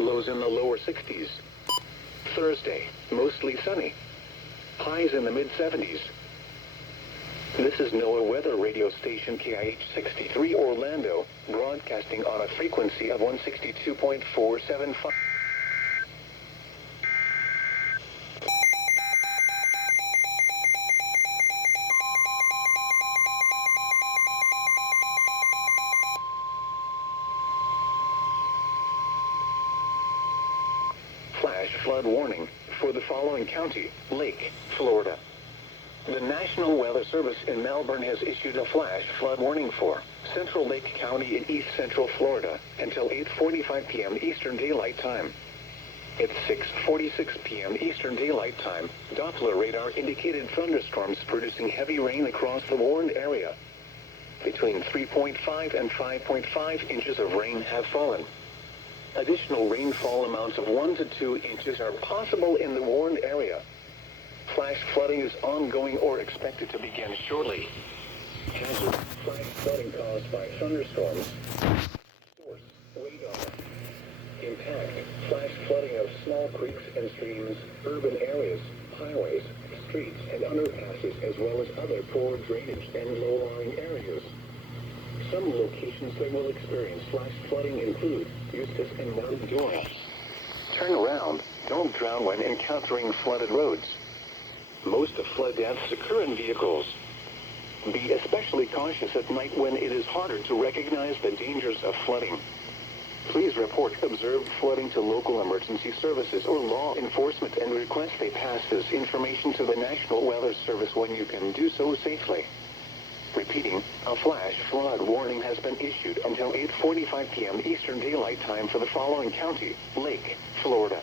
lows in the lower 60s. Thursday, mostly sunny. Highs in the mid-70s. This is NOAA weather radio station KIH 63 Orlando, broadcasting on a frequency of 162.475. Flash flood warning for the following county: Lake, Florida. The National Weather Service in Melbourne has issued a flash flood warning for Central Lake County in East Central Florida until 8:45 p.m. Eastern Daylight Time. At 6:46 p.m. Eastern Daylight Time, Doppler radar indicated thunderstorms producing heavy rain across the warned area. Between 3.5 and 5.5 inches of rain have fallen. Additional rainfall amounts of 1 to 2 inches are possible in the warned area. Flash flooding is ongoing or expected to begin shortly. Hazard: flash flooding caused by thunderstorms. Source: radar. Impact: flash flooding of small creeks and streams, urban areas, highways, streets, and underpasses, as well as other poor drainage and low-lying areas. Some locations that will experience flash flooding include Eustis and Mount Dora. Turn around. Don't drown when encountering flooded roads. Most of flood deaths occur in vehicles. Be especially cautious at night when it is harder to recognize the dangers of flooding. Please report observed flooding to local emergency services or law enforcement and request they pass this information to the National Weather Service when you can do so safely. Repeating, a flash flood warning has been issued until 8:45 p.m. Eastern Daylight Time for the following county: Lake, Florida.